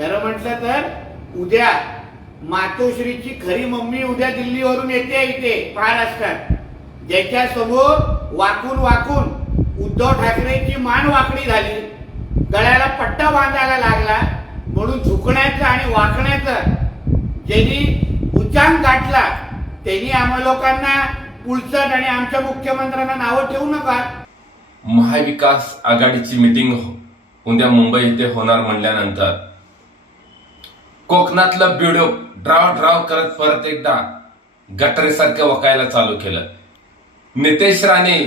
खरं म्हटलं तर उद्या मातोश्रीची खरी मम्मी उद्या दिल्लीवरून येते इथे महाराष्ट्रात. ज्याच्या समोर वाकून वाकून उद्धव ठाकरेची मान वाकडी झाली. गळ्याला पट्टा बांधायला लागला. म्हणून झुकण्याचं आणि वाकण्याचं ज्यांनी उच्चांक गाठला त्यांनी आम्हा लोकांना पुलचट आणि आमच्या मुख्यमंत्र्यांना नावं ठेवू नका. महाविकास आघाडीची मिटिंग उद्या मुंबई इथे होणार म्हणल्यानंतर कोकणातलं ब्युडो ड्राव ड्राव करत परत एकदा गटरेसारखं वकायला चालू केलं. नितेश राणे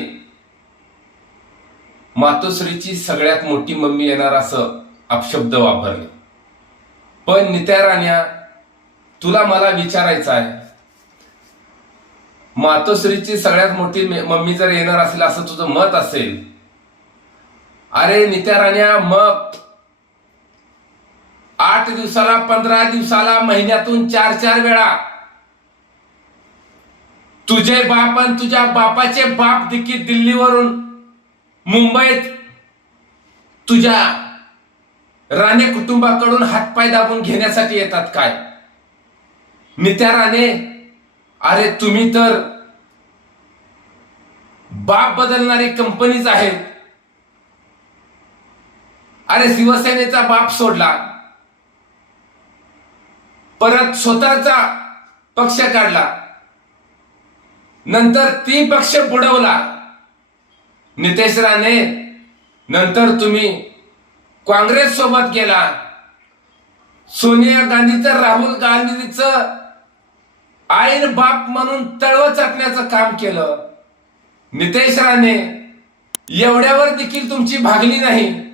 मातोश्रीची सगळ्यात मोठी मम्मी येणार असं अपशब्द वापरले. पण नित्या राण्या तुला मला विचारायचं आहे. मातोश्रीची सगळ्यात मोठी मम्मी जर येणार असेल असं तुझं मत असेल. अरे नित्या राण्या मग आठ दिवसाला पंधरा दिवसाला महिन्यातून चार चार वेळा. तुझे बाप आणि तुझ्या बापाचे बाप देखील दिल्लीवरून मुंबईत तुझ्या राणे कुटुंबाकडून हातपाय दाबून घेण्यासाठी येतात काय? नित्या राणे अरे तुम्ही तर बाप बदलणारी कंपनीच आहेत. अरे शिवसेनेचा बाप सोडला. परत स्वतःचा पक्ष काढला. नंतर ती पक्ष बुडवला. नितेश राणे नंतर तुम्ही काँग्रेस सोबत गेला. सोनिया गांधीचं राहुल गांधीचं आईन बाप म्हणून तळव चाटण्याचं काम केलं. नितेश राणे एवढ्यावर देखील तुमची भागली नाही.